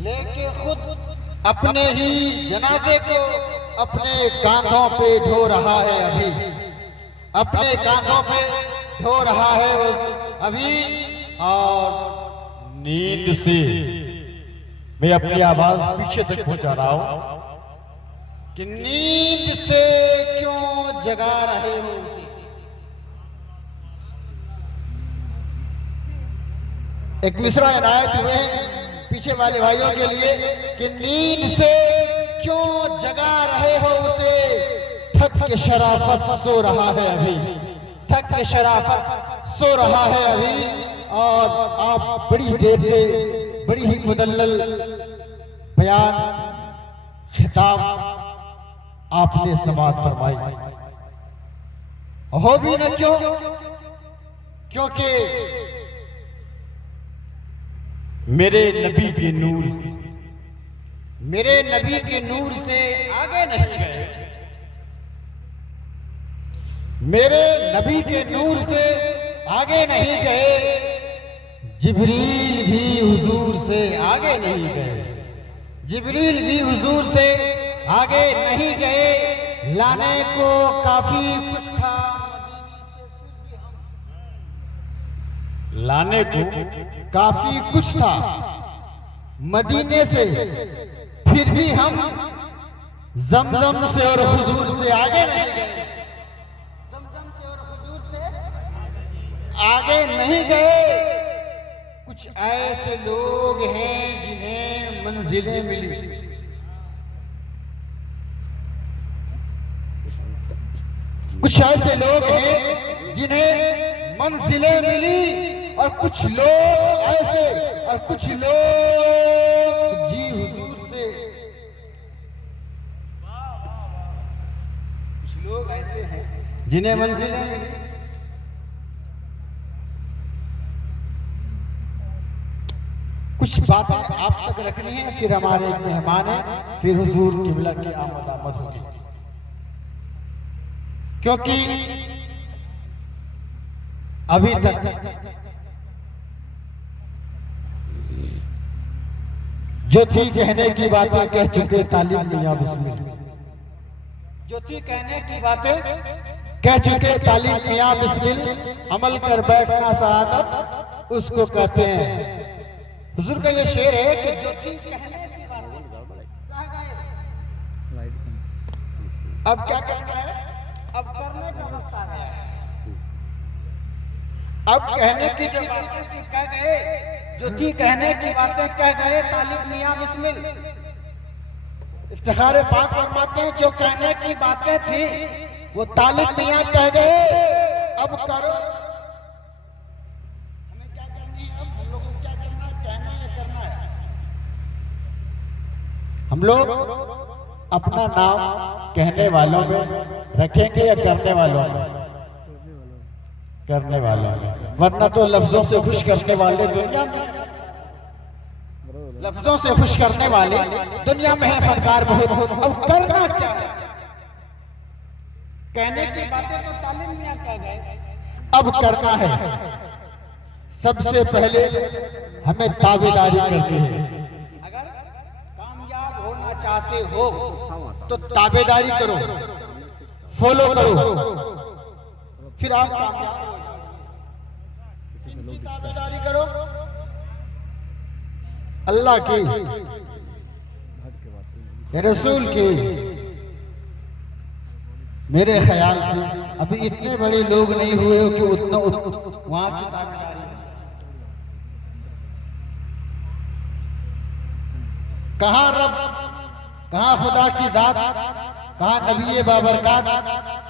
लेके खुद अपने ही जनाजे को अपने कांधों पे ढो रहा है अभी, अपने कांधों पे ढो रहा है वो अभी। और नींद से मैं अपनी आवाज पीछे तक पहुंचा रहा हूं कि नींद से क्यों जगा रहे हो उसे। एक मिसरा इनायत हुए पीछे वाले भाइयों के लिए कि नींद से क्यों जगा रहे हो उसे, थक के शराफत सो रहा है अभी, थक के शराफत सो रहा है अभी। और आप बड़ी देर से बड़ी ही मुदल्लल बयान खिताब आपने समाअत फरमाई, हो भी न क्यों, क्योंकि मेरे नबी के नूर से, मेरे नबी के नूर से आगे नहीं गए, मेरे नबी के नूर से आगे नहीं गए, जिब्रील भी हुजूर से आगे नहीं गए, जिब्रील भी हुजूर से आगे नहीं गए। लाने को काफी कुछ था, लाने को काफी कुछ था मदीने से, फिर भी हम जमजम से और हुजूर से आगे नहीं गए, जमजम से और हुजूर से आगे नहीं गए। कुछ ऐसे लोग हैं जिन्हें मंजिलें मिली, कुछ ऐसे लोग हैं जिन्हें मंजिलें मिली, और कुछ लोग ऐसे, और कुछ लोग जी हुजूर से, कुछ लोग ऐसे हैं जिन्हें मंजिलें मिली। कुछ बातें आप तक रखनी है, फिर हमारे एक मेहमान है, फिर हुजूर किबला की आमद आमद होगी। क्योंकि अभी तक जो थी कहने की बातें कह चुके तालिब मियां बिस्मिल, जो थी कहने की बातें कह चुके तालिब मियां बिस्मिल, अमल कर बैठना सआदत उसको कहते हैं। हुजूर का ये शेर है कि जो थी कहने की बातें कह गए, अब क्या कहना है, अब करने का वक्त आ गया है। अब कहने की जो बातें थी कह गए, जो थी कहने की बातें कह गए तालिब मियां बिस्मिल। इफ्तिखार पाक फरमाते हैं जो कहने की बातें थी वो तालिब मियां कह गए, अब करो। हमें क्या करनी है, अब हम लोगों को क्या करना है, कहना है करना है। हम लोग अपना नाम कहने वालों में रखेंगे या करने वालों में, करने वालों में, वरना तो लफ्जों से खुश करने वाले दुनिया में, लफ्जों से खुश करने वाले दुनिया में है फनकार बहुत। अब करना क्या है, कहने की बातें तो तालिब मियां कह गए, अब करना है। सबसे पहले हमें ताबेदारी करनी है। अगर कामयाब होना चाहते हो तो ताबेदारी करो, फॉलो करो, फिर आप कामयाब हो जाओगे। ताबेदारी करो अल्लाह की, रसूल की। मेरे ख्याल से अभी इतने बड़े लोग नहीं हुए हो कि उतना वहां की ताबेदारी। कहां रब, कहां खुदा की जात, कहां नबी बाबरकात,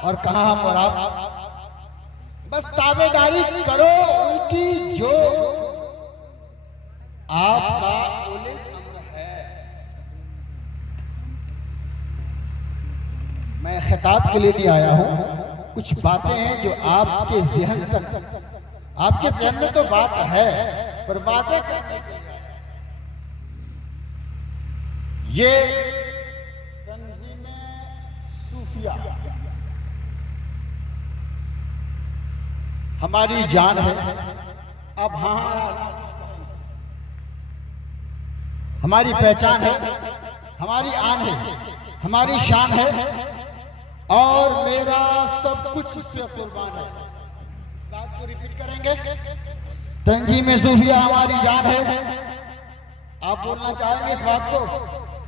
और कहां हम और आप। बस ताबेदारी करो उनकी जो आपका ओले अम्र है। मैं खिताब के लिए नहीं आया हूं, कुछ बातें हैं जो आपके ज़हन तक, आपके ज़हन में तो बात है पर वाज़ेह करने के लिए। ये तंज़ीम सूफिया हमारी जान है। अब हाँ हमारी पहचान है, हमारी आन है, हमारी शान है और मेरा सब कुछ इस पे कुर्बान है। इस बात को रिपीट करेंगे। तंजीम सूफिया हमारी जान है। आप बोलना चाहेंगे इस बात को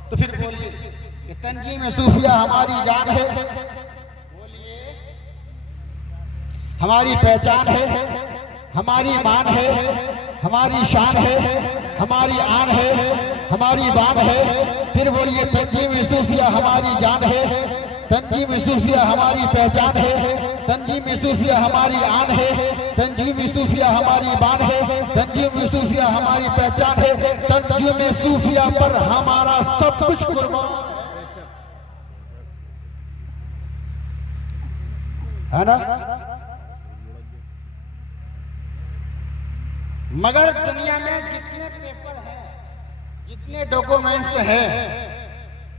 तो फिर बोलिए कि तंजीम सूफिया हमारी जान है। बोलिए, हमारी पहचान है, हमारी मान है, हमारी शान है, हमारी आन है, हमारी बान है। फिर बोलिए, तंजीम सूफिया हमारी जान है, तंजीम सूफिया हमारी पहचान है, तंजीम सूफिया हमारी आन है, तंजीम सूफिया हमारी बान है, तंजीम सूफिया हमारी पहचान है। तंजीम सूफिया पर हमारा सब कुछ कुर्बान है ना। मगर दुनिया में जितने पेपर हैं, जितने डॉक्यूमेंट्स हैं,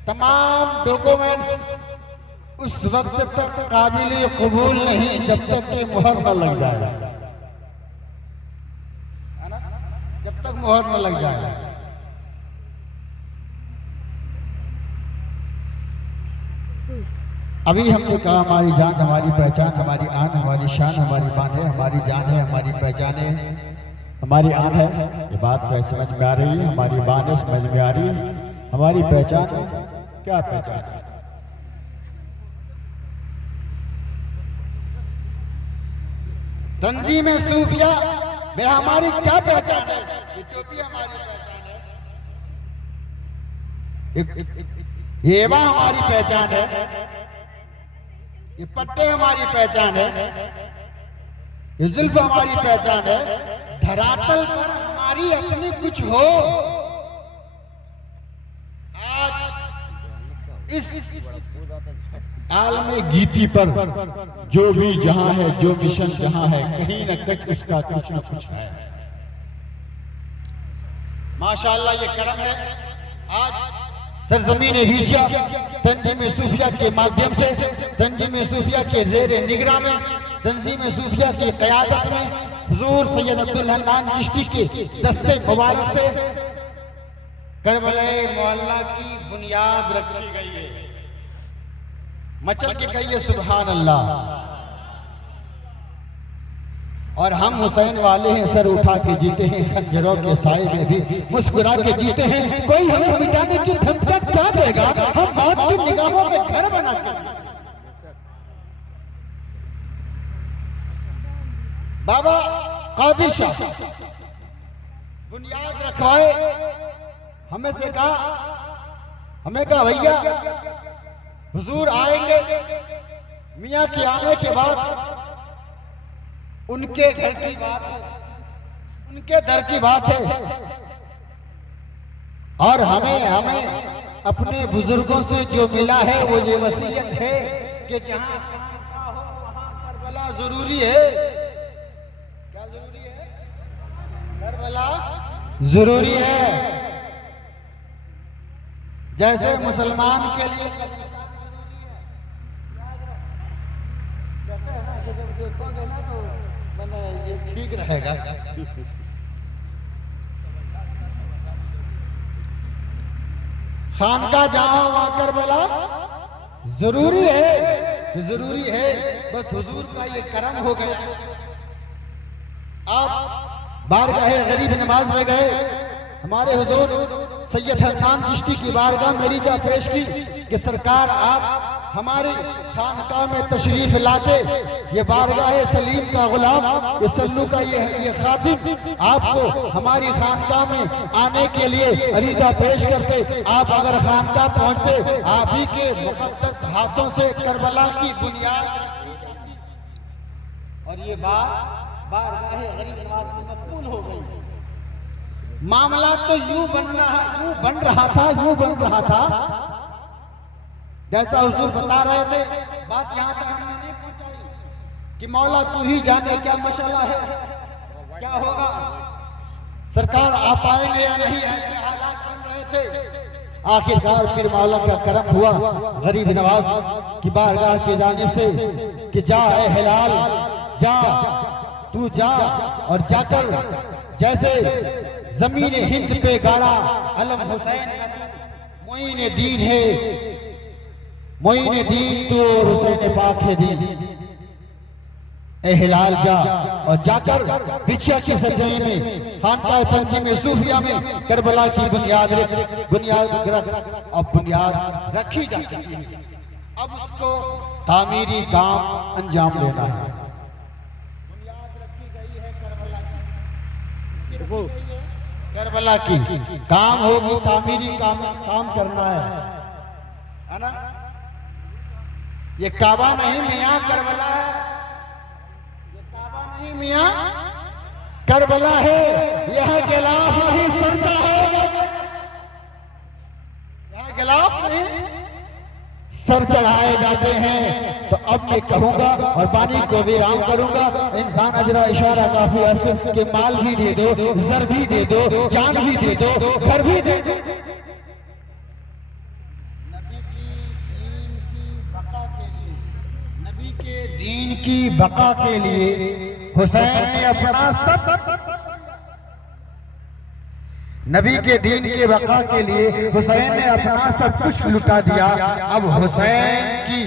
तमाम डॉक्यूमेंट्स उस वक्त तक काबिल कबूल नहीं जब तक कि मुहर न लग जाए, है ना। जब तक मुहर न लग जाए। अभी हमने कहा हमारी जान, हमारी पहचान, हमारी आन, हमारी शान, हमारी बान है, हमारी जान है, हमारी पहचान है, हमारी आन है। ये बात तो समझ में आ रही है। हमारी बान है, समझ में आ रही है। हमारी पहचान है, क्या पहचान है? तंजीम सूफिया में हमारी क्या पहचान है? टोपी हमारी पहचान है, ये बा हमारी पहचान है, ये पट्टे हमारी पहचान है, ये जुल्फ हमारी पहचान है। धरातल पर हमारी अपनी कुछ हो। आज इस आलमे गीती पर जो भी जहां है, जो मिशन जहां है, कहीं न कहीं उसका कुछ न कुछ है। माशाअल्लाह ये करम है। आज सरजमीन विजिया तंजीम सूफिया के माध्यम से, तंजीम सूफिया के जेर निगरान में, तंजीम सूफिया की क़यादत में हुजूर सैयद अब्दुल हन्नान चिश्ती के दस्ते मुबारक से करबला मोहल्ला की बुनियाद रखी गई है। मचल के कहिए सुभान अल्लाह। और हम हुसैन वाले हैं, सर उठा के जीते हैं, खंजरों के साए में भी मुस्कुरा के जीते हैं। कोई हमें मिटाने की धमकी क्या देगा? हम मौत की निगाहों में घर बना के। बाबा कादिर शाह बुनियाद रखवाए, हमें से कहा, हमें कहा भैया हुजूर आएंगे। मियाँ के आने के बाद उनके घर की बात है, उनके दर की बात है। और हमें अपने बुजुर्गों से जो मिला है वो ये वसीयत है कि जहां खानका हो वहां करबला जरूरी है। क्या जरूरी है? करबला जरूरी है। जैसे मुसलमान के लिए देखोगे ना तो मैंने ये ठीक रहेगा। खानका जहां वहां करबला जरूरी है, जरूरी है। बस हुजूर का ये करम हो गया। आप बारगाह गरीब नवाज में गए, हमारे हुजूर सैयद हन्नान चिश्ती की बारगाह में रिजा पेश की कि सरकार आप हमारे खानकाह में तशरीफ लाते, ये बारगाह सलीम का गुलाम, ये सल्लू का ये खादिम आपको हमारी खानकाह में आने के लिए अरीजा पेश करते। आप अगर खानकाह पहुंचते, आप ही के मुकद्दस हाथों से करबला की बुनियाद। और ये बात बारगाह गरीब नवाज में मकबूल हो गई। मामला तो यूं बन रहा था जैसा हुजूर बता रहे थे। बात यहाँ तक हमने नहीं पहुंचाई कि मौला तू ही जाने क्या मसला है, क्या होगा। सरकार आप आएंगे या नहीं, ऐसे हालात बन रहे थे। आखिरकार फिर मौला का करम हुआ गरीब नवाज की बारगाह की जानिब से कि जा ए हिलाल, जा तू जा और जाकर जैसे जमीन हिंद पे गाड़ा अलम हुसैन का तू मोइन दीन है, मोइन दीन तो हुसैन पाक है दीन। ए हिलाल जा और जाकर बिछिया की सजाई में खानका तंजीम सूफिया में करबला की बुनियाद अब बुनियाद रखी जा चुकी है। अब उसको तामीरी काम अंजाम देना है। बुनियाद रखी गई है करबला की, काम होगी तामीरी काम करना है ना। ये काबा नहीं मियां करबला है, मियां करबला है। यह गिलाफ नहीं सर चढ़ाएगा, यह गिलाफ नहीं सर चढ़ाए जाते हैं। तो अब मैं कहूंगा और बानी को विराम करूंगा। इंसान अजरा इशारा काफी अस्तित्व के माल भी दे दो, जर भी दे दो, जान भी दे दो, घर भी दे दो। नबी के दीन की बका के लिए हुसैन ने अपना सब, नबी के दीन के बका के लिए हुसैन ने अपना सब कुछ लुटा दिया। अब हुसैन की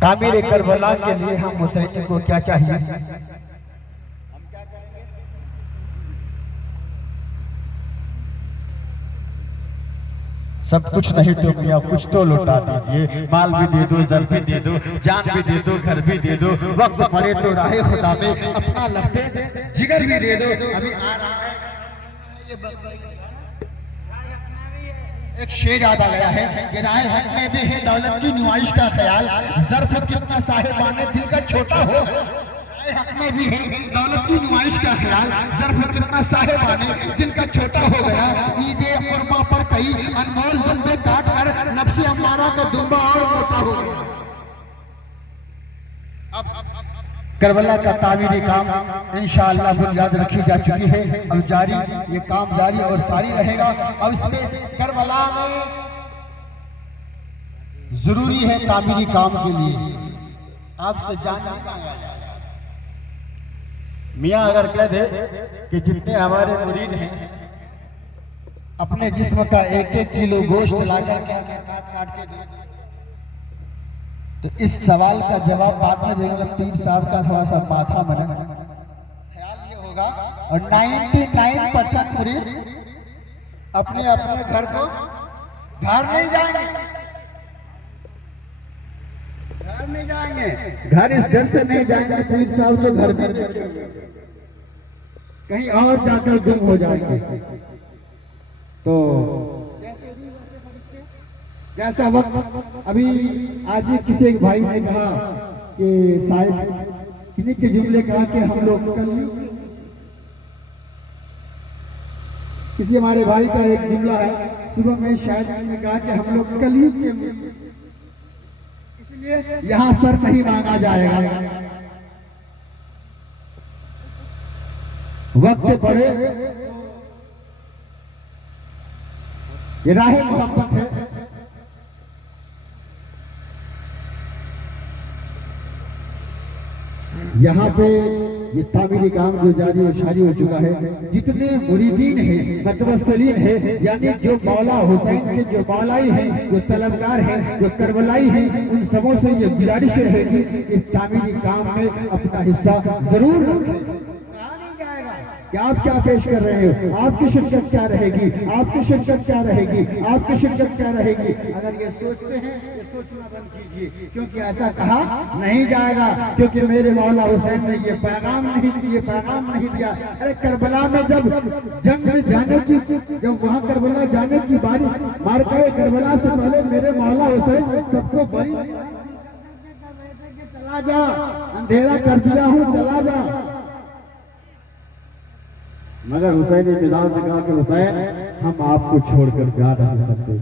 तामीर करबला के लिए हम हुसैन को क्या चाहिए? सब कुछ नहीं तो मियां कुछ तो लौटा दीजिए। माल भी दे दो, जर भी दे दो, जान भी दे दो, घर भी दे दो। वक्त पड़े तो राहे खुदा में अपना लफ्ते जिगर भी दे दो। अभी आ रहा है एक शेर याद आ गया है कि राहे हक में भी है दौलत की नुमाइश का ख्याल, ज़र्फ कितना साहिबाने दिल का छोटा हो। हक में भी है दौलत की नुमाइश का ख्याल, ज़र्फ कितना साहिबाने दिल का छोटा हो गया। ईदे कुर्बा पर कई अनमोल दुम्बे काट कर नफ्से अम्मारा का दुम्बा और मोटा हो गया। करबला का तामीरी काम इंशाअल्लाह बुनियाद रखी जा चुकी है। अब जारी, ये काम जारी और सारी रहेगा। अब इसमें करबला में जरूरी है तामीरी काम के लिए आपसे जानना। मियां अगर कह दे कि जितने हमारे मुरीद हैं अपने जिस्म का 1-1 किलो गोश्त लाकर काट के दे, तो इस सवाल का जवाब बाद में देंगे। पीर साहब का थोड़ा सा माथा बना ख्याल ये होगा। और 99% मुरीद अपने अपने घर को घर नहीं जाएंगे, घर नहीं जाएंगे, घर इस डर से नहीं जाएंगे पीर साहब तो घर में कहीं और जाकर गुम हो जाएंगे। तो जैसा वक्त अभी आज ही किसी एक भाई ने कहा कि शायद किन्हीं के जुमले कहा कि हम लोग कल, किसी हमारे भाई का एक जुमला है सुबह में शायद ने कहा कि हम लोग कलयुग के, इसलिए यहाँ सर नहीं मांगा जाएगा। वक्त पड़े ये राह मोहब्बत है। यहाँ पे ये तामीरी काम जो जारी और शारी हो चुका है। जितने मुरीदीन हैं, मतवस्सलीन हैं, यानी जो मौला हुसैन के जो मौलाई हैं, जो तलबगार हैं, जो करबलाई हैं, उन सबों से ये गुजारिश रहेगी कि इस तामीरी काम में अपना हिस्सा जरूर रखें। कि आप क्या पेश कर रहे हो, आपकी शिरकत क्या रहेगी, आपकी शिरकत क्या रहेगी, आपकी शिरकत क्या रहेगी। अगर ये सोचते हैं ये सोचना बंद कीजिए, क्योंकि ऐसा कहा नहीं जाएगा। क्योंकि मेरे मौला हुसैन ने ये पैगाम नहीं दिया। अरे करबला में जब जंग में जाने की, जब वहाँ करबला जाने की बारी, मारकाए करबला से पहले मेरे मौला हुसैन सबको बड़ी चला जा, अंधेरा कर दिया हूँ, चला जा। मगर हुसैन ने मिजाज ने कहा कि हुसैन हम आपको छोड़कर जा नहीं सकते।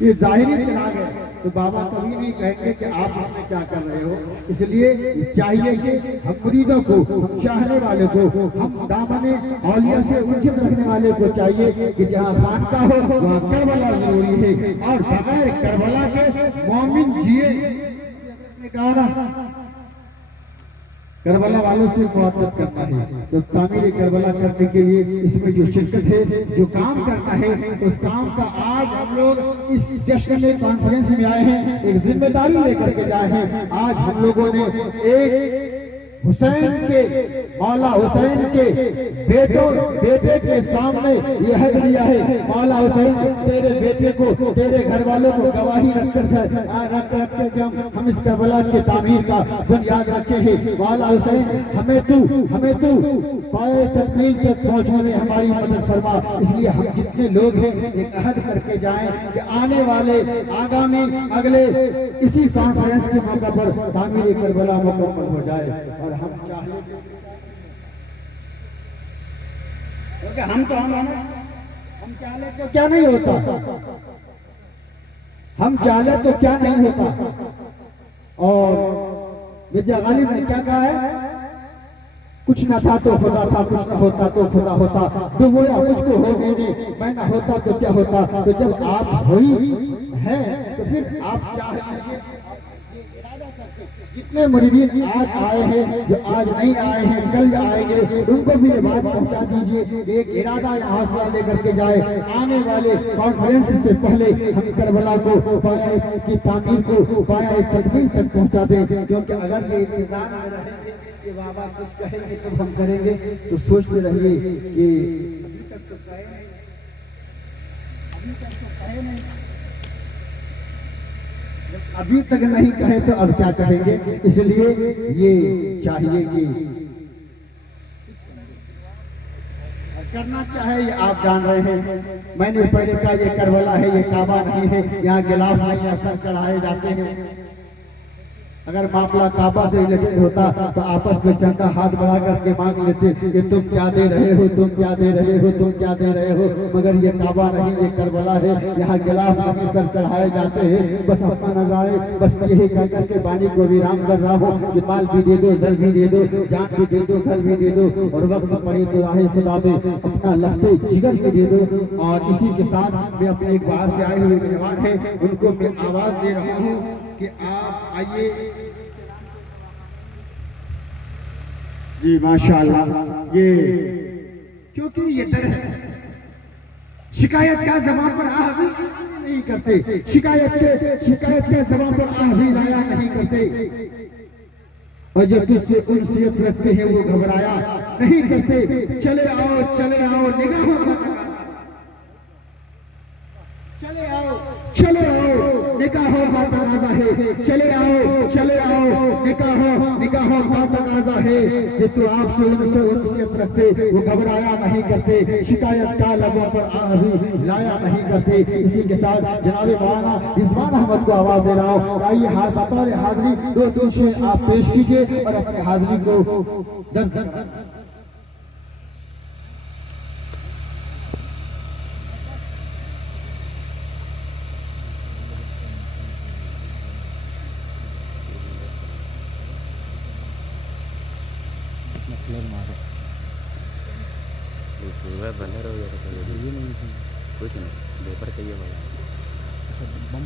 ये जाहिरी चिराग है, तो बाबा कभी नहीं कहेंगे कि आप इसमें क्या कर रहे हो। इसलिए चाहिए कि हम मुरीदों को, हम चाहने वाले को, हम दामने औलिया से उचित रखने वाले को चाहिए कि जहाँ खानका हो वहाँ करबला जरूरी है। और बगैर करबला के मोमिन जिए कहा ना, करबला वालों से मुआवजा करना है। तो तामीर करबला करने के लिए इसमें जो शिरकत है, जो काम करना है, उस काम का आज हम लोग इस जश्न में कॉन्फ्रेंस में आए हैं, एक जिम्मेदारी लेकर के जाए हैं। आज हम लोगों ने एक हुसैन के, मौला हुसैन के बेटे के सामने यह हद लिया है, मौला हुसैन तेरे बेटे को, तेरे घर वालों को गवाही रख के हम इस करबला के तामीर का बुनियाद रखे हैं। मौला हुसैन हमें तू पाए तकमील तक पहुंचने में हमारी मदद फरमा। इसलिए हम जितने लोग हैं एक अहद करके जाएं कि आने वाले आगामी अगले इसी कॉन्फ्रेंस के मौके पर तामीर करबला मुकम्मल हो जाए। और हम चाहे तो क्या नहीं होता, हम चाहे तो क्या नहीं होता। और मिर्जा गालिब ने क्या कहा है, कुछ न था तो खुदा था, कुछ न होता तो खुदा होता, जो बोया मुझको हो गई नहीं, मैं न होता तो क्या होता। तो जब आप हुई है तो फिर आप चाहे जितने मुरीदीन आज आए हैं, जो आज नहीं आए हैं, कल आएंगे, उनको भी ये बात पहुंचा दीजिए। एक इरादा या हौसला लेकर के जाए, आने वाले कॉन्फ्रेंस से पहले हम करबला को पाया की तामीर को पाया तकमील तक पहुंचा दें। क्योंकि अगर ये इंतजाम में रहेंगे कि बाबा कुछ कहेंगे तब हम करेंगे, तो सोचते रहिए कि अभी तक तो कहे नहीं, अभी तक नहीं कहे तो अब क्या कहेंगे। इसलिए ये चाहिए कि करना क्या है ये आप जान रहे हैं। मैंने पहले कहा ये करबला है, ये काबा नहीं है, यहाँ गिलाफ नहीं है, सर चढ़ाए जाते हैं। अगर मामला काबा से रिलेटेड होता तो आपस में चंदा हाथ बढ़ा करके मांग लेते कि तुम क्या दे रहे हो, तुम क्या दे रहे हो, तुम क्या दे रहे हो। मगर ये काबा नहीं, ये करबला है, यहाँ गिलाफ नहीं सर चढ़ाए जाते हैं। बस अपना नजारे बस यही कह करके बानी को विराम कर रहा हूँ कि माल भी दे दो, जल भी दे दो, जान भी दे दो, घर भी दे दो, और वक्त पड़े तो राहे खुदा में अपना लफ्ते जिगर भी दे दो। और इसी के साथ मैं अपने एक बाहर से आए हुए मेहमान हैं, उनको मैं आवाज दे रहा हूँ कि आप आइए जी। माशाअल्लाह, ये क्योंकि ये डर है, शिकायत का जबान पर आह भी नहीं करते, शिकायत के जबान पर आह भी लाया नहीं करते। और जो तुझसे उनसियत रखते हैं वो घबराया नहीं करते। चले आओ निगाहों का, चले आओ निकाहों का तकाज़ा है, चले आओ निकाहों का तकाज़ा है। कि तो आपसे उनसियत रखते वो घबराया नहीं करते, शिकायत का लबों पर आह भी लाया नहीं करते। इसी के साथ जनाब मौलाना रिजवान अहमद को आवाज दे रहा हूँ। आइए हाथ बतौर हाजिरी दो तीन शेर आप पेश कीजिए और अपने हाजिरी को दर्ज बंदर हो गया था, ये नहीं कुछ नहीं, पेपर चाहिए वाला बम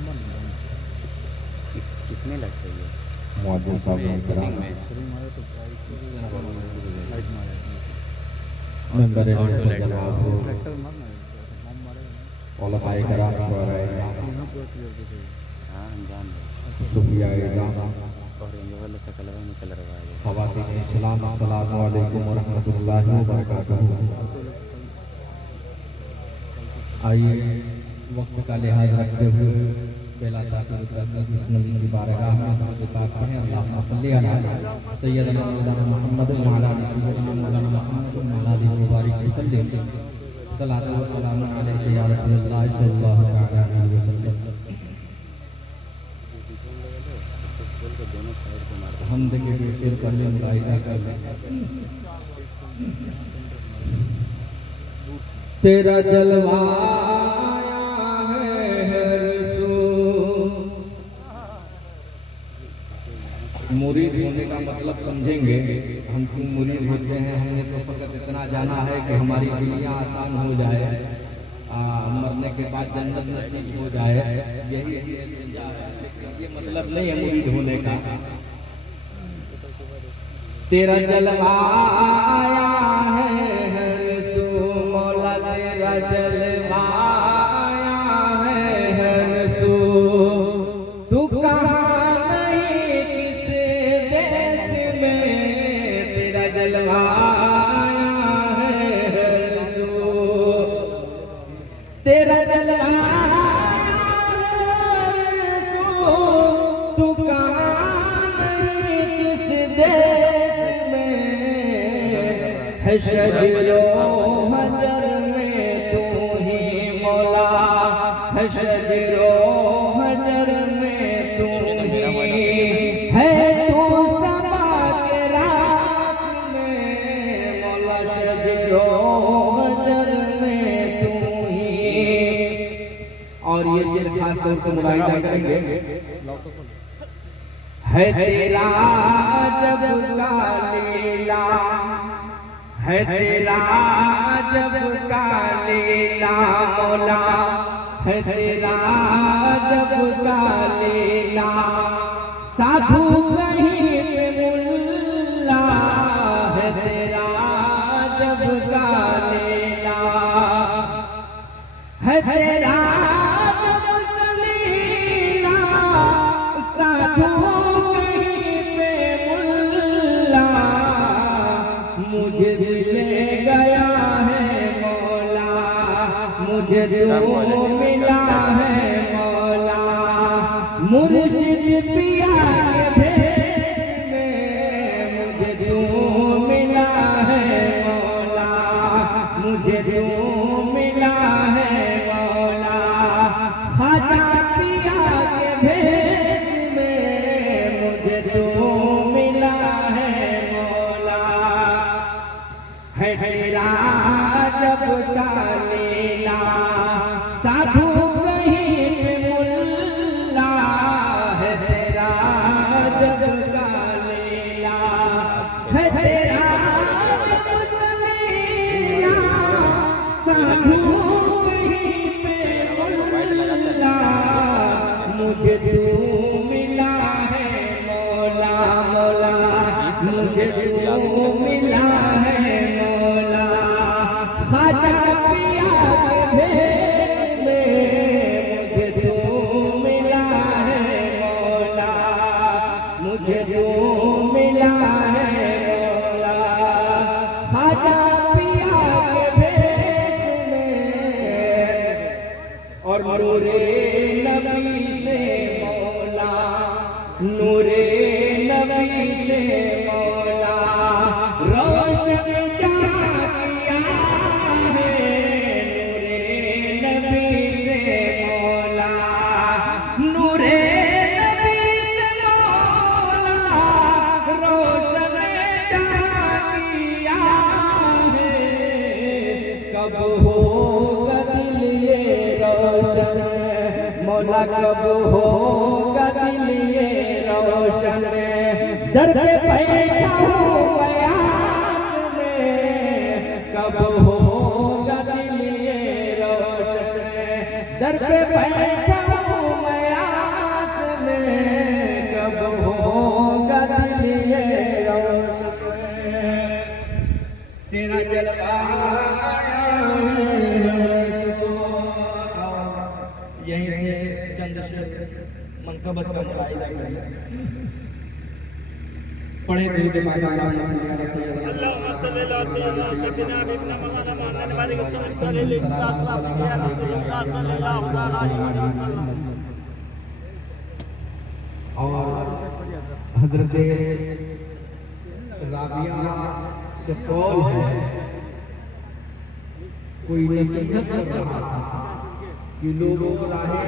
किसमें लगता है आइए वक्त का लिहाज रखते हुए बेला की बारगाह में अल्लाहुम्मा सल्ली अला सय्यदना मौलाना मुहम्मद व अला सय्यदना मौलाना मुहम्मद व अला आलिहि मुबारक वसल्लम। सल्लल्लाहु अलैहि या रसूलल्लाह सल्लल्लाहु अलैहि वसल्लम। हम देखिए शेर कर ले मुलाहिजा कर तेरा जलवा मुरीद होने का मतलब समझेंगे। हम क्यों मुरीद होते हैं, हमने तो फकत इतना जाना है कि हमारी दुनिया आसान हो जाए, मरने के बाद जन्नत नसीब हो जाए, यही ये मतलब नहीं है मुरीद होने का। तेरा जलवा आया है हर सू मौला, तेरा जलवा आया है हर सू। तू कहाँ नहीं किस देश में, तेरा जलवा आया है हर सू। तेरा जलवा आया है हर सू। तू कहाँ नहीं किस देश में, है शजरो हजर में तू ही मौला, है शजरो हजर में तू ही है। तू सबा के रात में मौला, शजरो हजर में तू ही। और ये शेर खास तौर से मुलाहिजा करेंगे, है तेरा जब का लीला, है तेरा जब का लीला मौला, है तेरा जब का लीला। साधु कहीं पे मुल्ला, है तेरा जब का लीला, है तेरा जब का लीला। साधु मुझे ले गया है मौला, मुझे तू मिला है मौला। मुर्शिद पिया के भेष में मुझे तू मिला है मौला, मुझे तू मिला है मौला। ख्वाजा पिया के भेष में मुझे तू मिला है मौला। है तेरा जब का लीला, साधु कहीं पे मुल्ला, है तेरा जब का लीला, है तेरा जब का लीला। साधु कहीं पे मुल्ला, मुझे तू मिला है मौला, मौला मुझे तू मिला है मौला। ख्वाजा पिया के भेष में मुझे तू मिला है मौला, मुझे तू मिला है मौला। ख्वाजा पिया के भेष में और नूरे नबी से मौला, नूरे नबी से मौला। रोशन किया है नूरे नबी से मौला, नूरे नबी से मौला। रोशन किया है, कब होगा दिल ये रोशन मौला, कब होगा दिल ये रोशन। दर पे बैठा हूँ बयान में, कब होगा दिल ये रोशन। दर पे बैठा हूँ बयान में, कब होगा दिल ये रोशन। तेरा जलवा यहीं से चंद मनकबत का मुलाहिजा करें। पढ़े हुए के बाद अल्लाह सल्लल्लाहु अलैहि वसल्लम और हजरत राबिया से कौल है, कोई नसीहत कर रहा था कि लोगों को राहे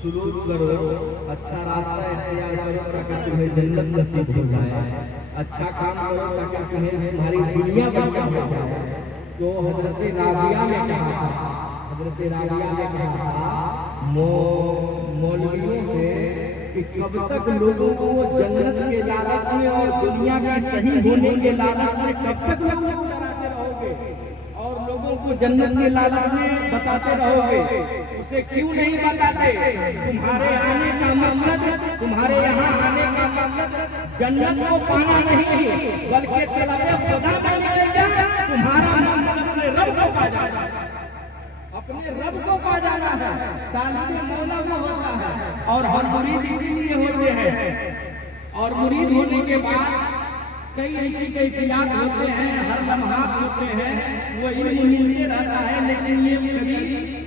सुलूक करो, अच्छा रास्ता इख्तियार करो ताकि तुम्हें जन्नत नसीब हो जाए, अच्छा काम करो ताकि तुम्हें तुम्हारी दुनिया बर्बाद हो जाए। तो हजरत राबिया ने कहा था, हजरत राबिया ने कहा था मौलवियों से कि कब तक लोगों को जन्नत के लालच में और दुनिया के सही होने के लालच में कब तक लोगों को डराते रहोगे और लोगों को जन्नत के लालच में बताते रहोगे। उसे क्यों नहीं बताते? तुम्हारे आने का मकसद, तुम्हारे यहाँ आने का मकसद जन्नत को पाना नहीं, बल्कि तलबे खुदा में निकल जाए। तुम्हारा मकसद अपने रब को पा जाना, अपने रब को पा जाना है, तालिब मौला को होता है। और हम मुरीद इसीलिए होते हैं। और मुरीद होने के बाद कई ऐसी कैफियत होते हैं, हर लम्हात होते हैं, वो इल्म मिलते रहता है, लेकिन ये कभी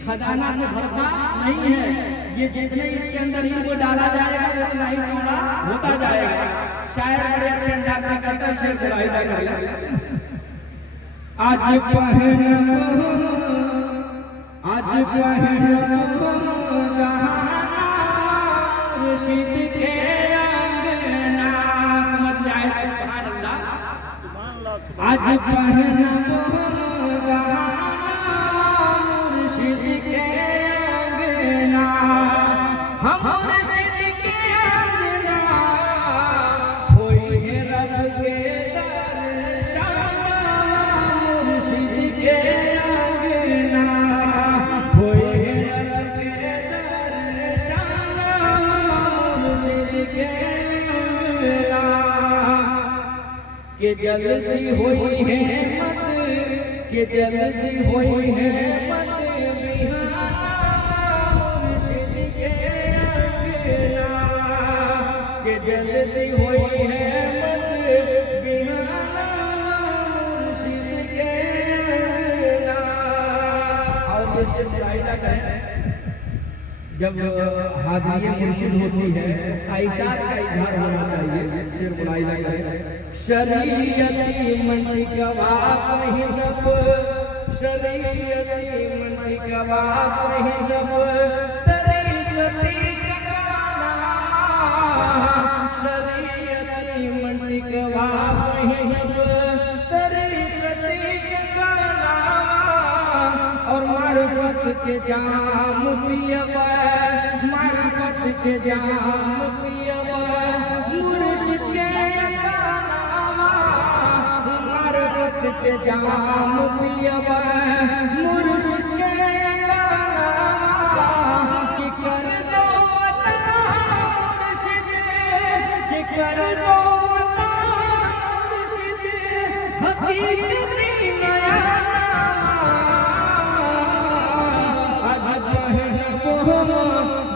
खजाना से भरता नहीं है। ये जितने इसके अंदर इल्म डाला जाएगा उतना ही चौड़ा होता जाएगा। शायर बड़े अच्छे अंदाज में कहता है, शेर बुराई ना करें। आज पहन मुर्शिद के अंगना, समझ में आए? सुभान अल्लाह। आज पहन मुर्शिद के अंगना, हम मुर्शिद के अंगना, होई है रब के दर्शन, मुर्शिद के अंगना, होई है रब के दर्शन, मुर्शिद के अंगना। के जल्दी होई है मत, के जल्दी होई है मत, बिहाना मुर्शिद के अंगना, के जल्दी होई है मत, बिहाना मुर्शिद के अंगना। और ये शेर मुलाहिजा करें, जब हाजिरी मुर्शिद होती है, ख्वाहिशात का इजहार होना चाहिए। शेर मुलाहिजा करें, शरीयती मंडी गवाह कहीं नब, शरीयती मंडी गवाह कहीं नब, तरीकती गाना, शरीयती मंडी गवाह कहीं नब, तरीकती गाना। और मार्फत के जाम पियबा, मार्फत के जाम पियबा, मुर्शिद के के जाम पियबा, मुर्शिद के गाना, कि कर दो मुर्शिद, कि कर दो मुर्शिद, हकीकती नया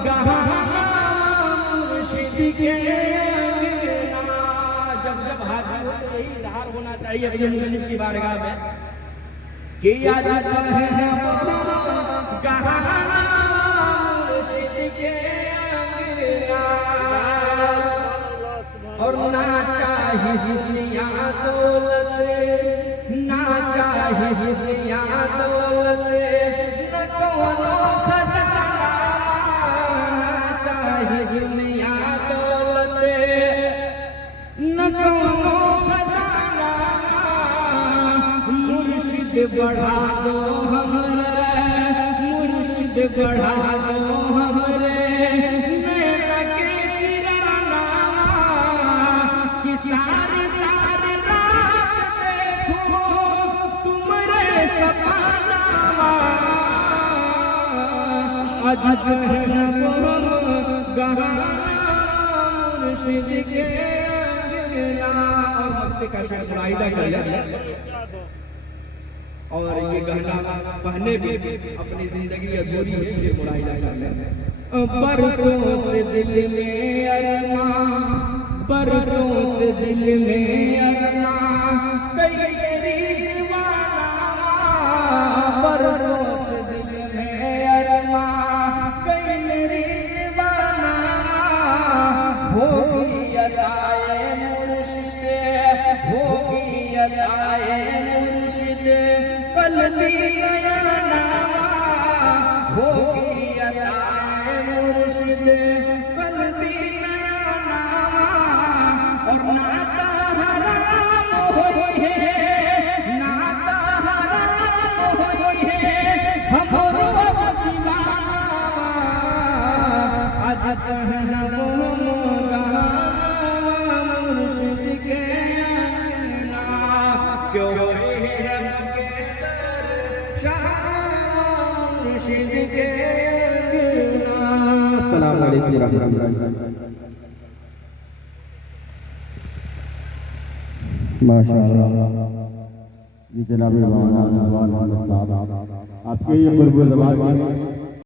गहना मुर्शिद के अंगना। जब जब हाजिर हो तो यही इजहार होना चाहिए अपने मुर्शिद की बारगाह में कि आज गहना मुर्शिद के अंगना। और ना चाहिए दुनिया दौलत, ना चाहिए दुनिया दौलत, न कोनो खजाना, ना चाहिए दुनिया दौलत, न कोनो खजाना। मुर्शिद बढ़ा दो हमरे, मुर्शिद बढ़ा दो हमरे, मेहनत के किराना, कि सारी सारी रात देखो तुमरे सपना। आज गहना गहना मुर्शिद के अंगना। और वक्त का शेर मुलाहिजा कर लिया। और ये गहना पहने भी अपनी जिंदगी अधूरी है। शेर मुलाहिजा कर लिया। बरसों से दिल में अरमां, बरसों से दिल में अरमां, तेरी दीवाना, बरसों से दिल में अरमां, तेरी दीवाना। होगी अदाए मुर्शिद, होगी अदाए मुर्शिद, कल्बी नया नामा, होगी अदाए मुर्शिद, कल्बी नया नामा। और नाता हराम होई है, नाता हराम होई है, हमरो दीवाना। आज कहना मुर्शिद के अंगना, क्यों है रब के दर्शन, मुर्शिद के अस्सलाम वालेकुम रहमतुल्लाह। माशाअल्लाह ये जनाब मौलाना रिजवान अहमद साहब आपके ये कुर्ब ज़बान